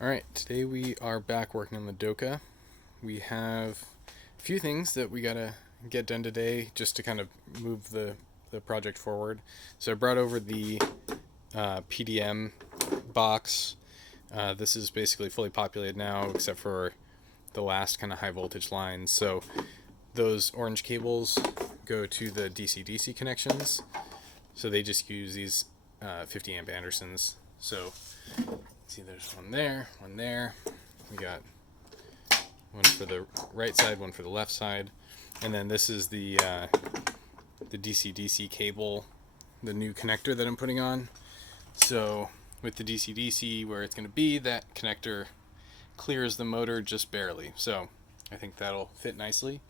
Alright, today we are back working on the DOKA. We have a few things that we gotta get done today just to kind of move the project forward. So I brought over the PDM box. This is basically fully populated now except for the last kind of high voltage lines. So those orange cables go to the DCDC connections. So they just use these 50 amp Andersons. So see, there's one there, one there. We got one for the right side, one for the left side, and then this is the DCDC cable, the new connector that I'm putting on. So with the DCDC where it's going to be, that connector clears the motor just barely. So I think that'll fit nicely.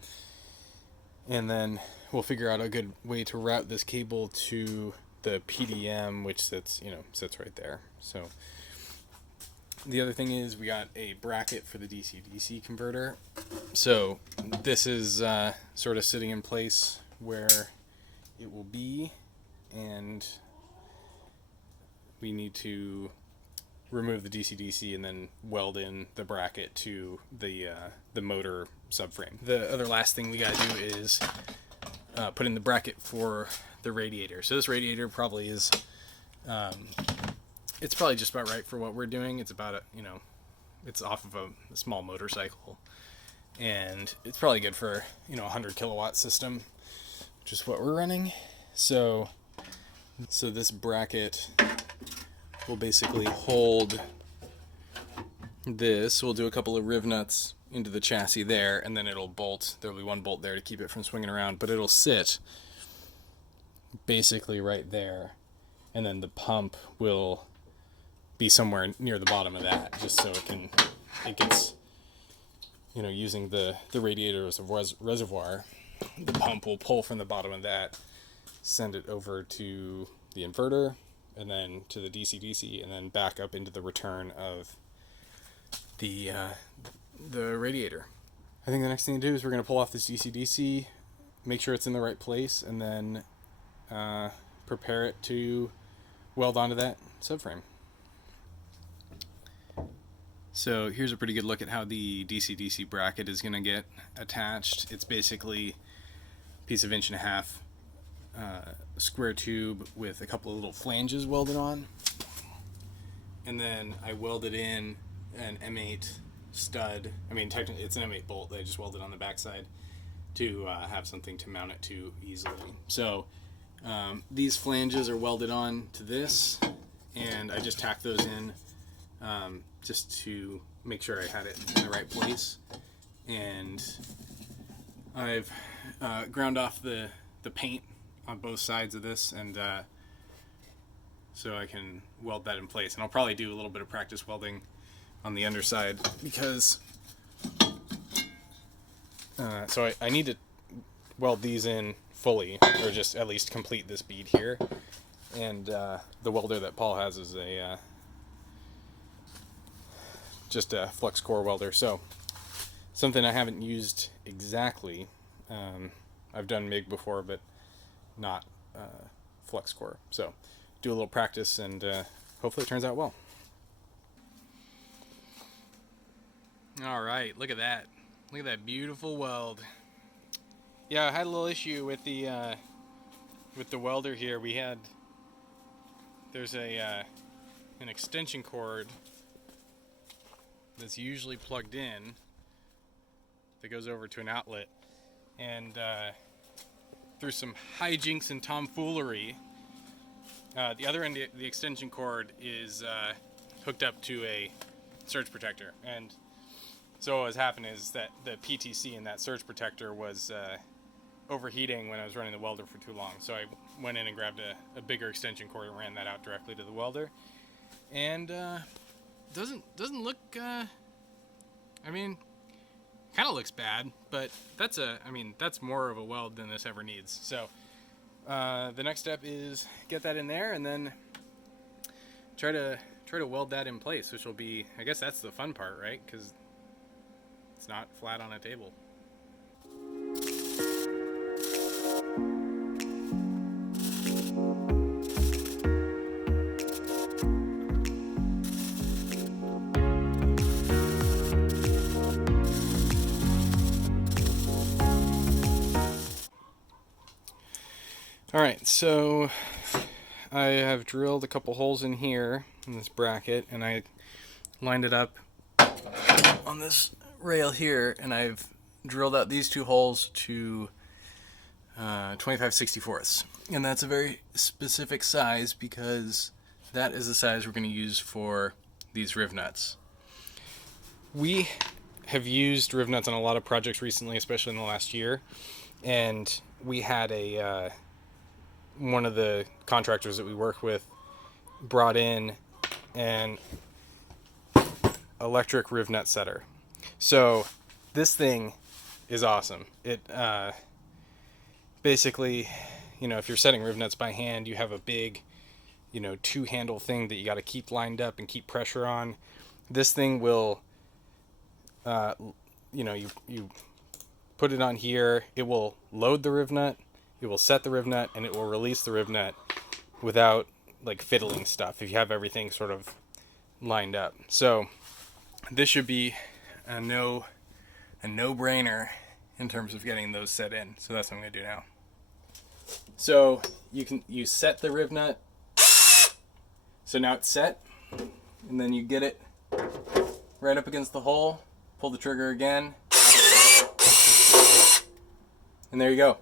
And then we'll figure out a good way to route this cable to the PDM, which sits right there. So the other thing is we got a bracket for the DC-DC converter. So this is sort of sitting in place where it will be, and we need to remove the DC-DC and then weld in the bracket to the motor subframe. The other last thing we gotta do is put in the bracket for the radiator. So this radiator probably is it's probably just about right for what we're doing. It's about it's off of a small motorcycle, and it's probably good for 100 kilowatt system, which is what we're running. So this bracket will basically hold this. We'll do a couple of rivnuts into the chassis there, and then it'll bolt. There'll be one bolt there to keep it from swinging around, but it'll sit basically right there, and then the pump will be somewhere near the bottom of that, just so it gets using the radiator as a reservoir. The pump will pull from the bottom of that, send it over to the inverter, and then to the DC-DC, and then back up into the return of the radiator. I think the next thing to do is we're going to pull off this DC-DC, make sure it's in the right place, and then prepare it to weld onto that subframe. So here's a pretty good look at how the DC-DC bracket is going to get attached. It's basically a piece of 1.5 inch square tube with a couple of little flanges welded on. And then I welded in an M8 stud. I mean, technically it's an M8 bolt that I just welded on the backside to have something to mount it to easily. So these flanges are welded on to this, and I just tacked those in just to make sure I had it in the right place. And I've ground off the paint on both sides of this, and so I can weld that in place. And I'll probably do a little bit of practice welding on the underside, because so I need to weld these in fully, or just at least complete this bead here. And the welder that Paul has is just a flux core welder, so something I haven't used exactly. I've done MIG before, but not flux core. So do a little practice, and hopefully it turns out well. All right, look at that. Look at that beautiful weld. Yeah, I had a little issue with the welder here. There's an extension cord that's usually plugged in that goes over to an outlet, and through some hijinks and tomfoolery, the other end of the extension cord is hooked up to a surge protector. And so what has happened is that the PTC in that surge protector was overheating when I was running the welder for too long. So I went in and grabbed a bigger extension cord and ran that out directly to the welder. And doesn't look, I mean, kind of looks bad, but that's more of a weld than this ever needs. So the next step is get that in there, and then try to weld that in place, which will be, I guess that's the fun part, right? Because it's not flat on a table. Alright, so I have drilled a couple holes in here in this bracket, and I lined it up on this rail here, and I've drilled out these two holes to 25/64ths. And that's a very specific size because that is the size we're going to use for these rivnuts. We have used rivnuts on a lot of projects recently, especially in the last year, and we had a one of the contractors that we work with brought in an electric rivnut setter. So this thing is awesome. It basically, if you're setting rivnuts by hand, you have a big, two-handle thing that you got to keep lined up and keep pressure on. This thing will, you put it on here, it will load the rivnut, it will set the rivnut, and it will release the rivnut without like fiddling stuff if you have everything sort of lined up. So this should be a no-brainer in terms of getting those set in. So that's what I'm going to do now. So you set the rivnut. So now it's set, and then you get it right up against the hole, pull the trigger again, and there you go.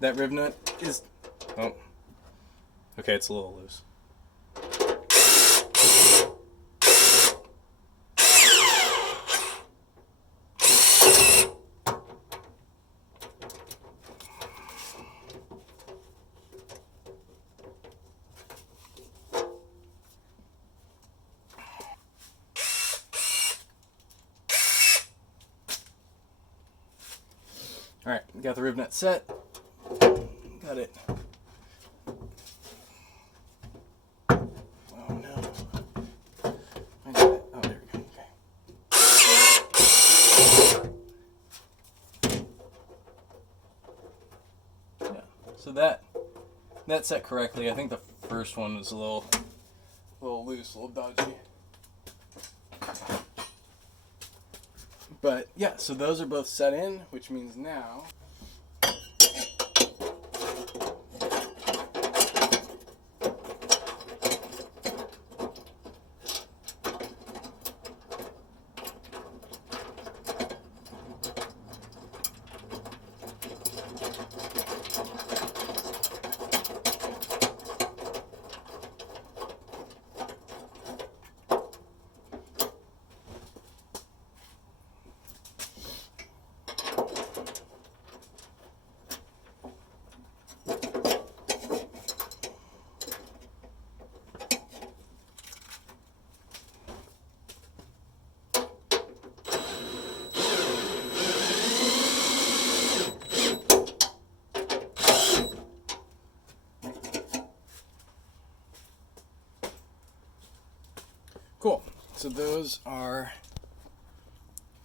That rivnut is, oh, okay, it's a little loose. All right, got the rivnut set. Got it. Oh no. I got it. Oh, there we go. Okay. Yeah. So that set correctly. I think the first one was a little loose, a little dodgy. But yeah, so those are both set in, which means now cool. So those are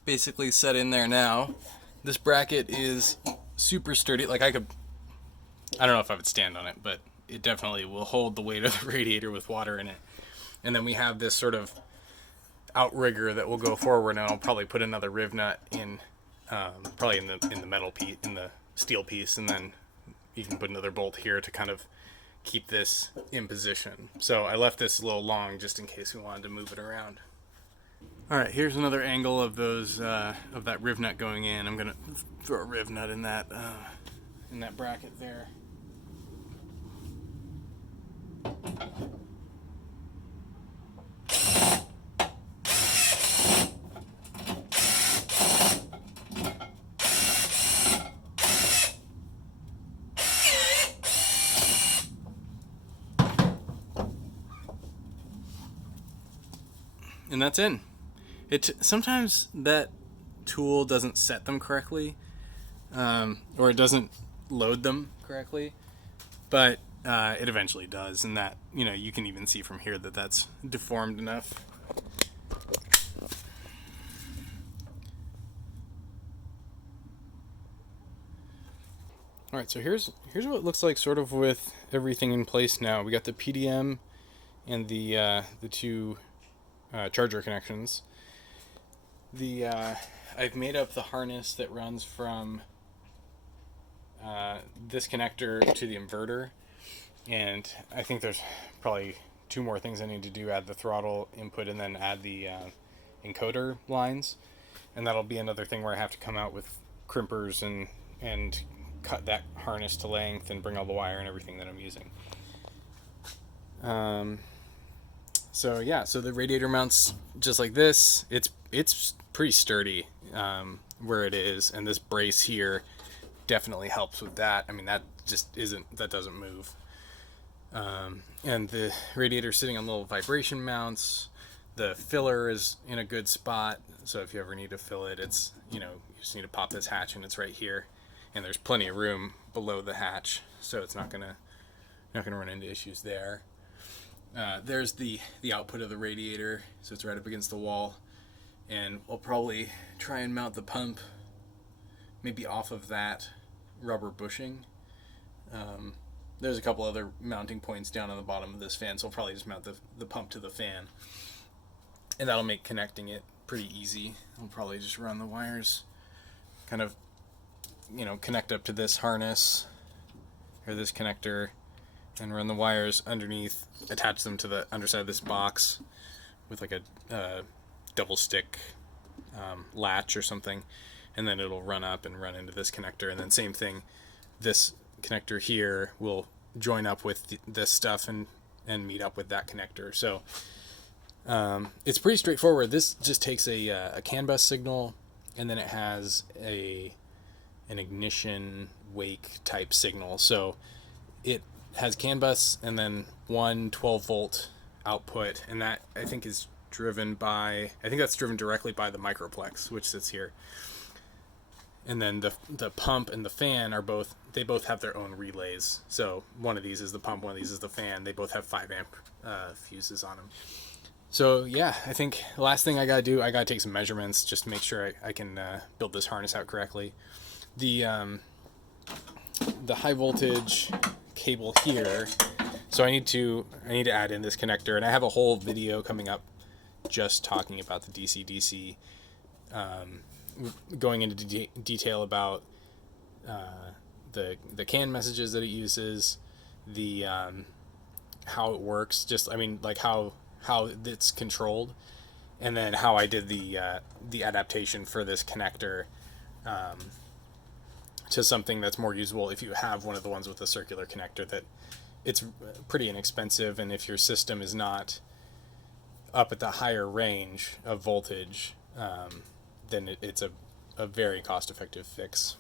basically set in there now. This bracket is super sturdy. Like I don't know if I would stand on it, but it definitely will hold the weight of the radiator with water in it. And then we have this sort of outrigger that will go forward, and I'll probably put another rivnut in, probably in the metal piece, in the steel piece, and then you can put another bolt here to kind of keep this in position. So I left this a little long just in case we wanted to move it around. All right, here's another angle of those of that rivnut going in. I'm gonna throw a rivnut in that bracket there. And that's in. Sometimes that tool doesn't set them correctly, or it doesn't load them correctly, but it eventually does, and that, you can even see from here that that's deformed enough. All right, so here's what it looks like sort of with everything in place now. We got the PDM and the two charger connections. I've made up the harness that runs from this connector to the inverter, and I think there's probably two more things I need to do: add the throttle input and then add the encoder lines, and that'll be another thing where I have to come out with crimpers and cut that harness to length and bring all the wire and everything that I'm using. So yeah, so the radiator mounts just like this. It's pretty sturdy where it is, and this brace here definitely helps with that. I mean, that doesn't move. And the radiator sitting on little vibration mounts. The filler is in a good spot, so if you ever need to fill it, it's, you just need to pop this hatch and it's right here, and there's plenty of room below the hatch, so it's not gonna run into issues there. There's the output of the radiator, so it's right up against the wall, and we'll probably try and mount the pump maybe off of that rubber bushing. There's a couple other mounting points down on the bottom of this fan, so I'll probably just mount the pump to the fan, and that'll make connecting it pretty easy. I'll probably just run the wires, kind of, connect up to this harness or this connector, and run the wires underneath, attach them to the underside of this box with like a double stick latch or something, and then it'll run up and run into this connector, and then same thing, this connector here will join up with this stuff and meet up with that connector. So it's pretty straightforward. This just takes a CAN bus signal, and then it has an ignition wake type signal. So it has CAN bus and then one 12-volt output, and that I think that's driven directly by the microplex, which sits here. And then the pump and the fan both have their own relays. So one of these is the pump, one of these is the fan. They both have 5 amp fuses on them. So yeah, I think the last thing I gotta do, I gotta take some measurements just to make sure I can build this harness out correctly. The high voltage cable here. So I need to add in this connector, and I have a whole video coming up just talking about the DCDC, going into detail about the CAN messages that it uses, the how it works, how it's controlled, and then how I did the adaptation for this connector to something that's more usable if you have one of the ones with a circular connector. That it's pretty inexpensive, and if your system is not up at the higher range of voltage, then it's a very cost-effective fix.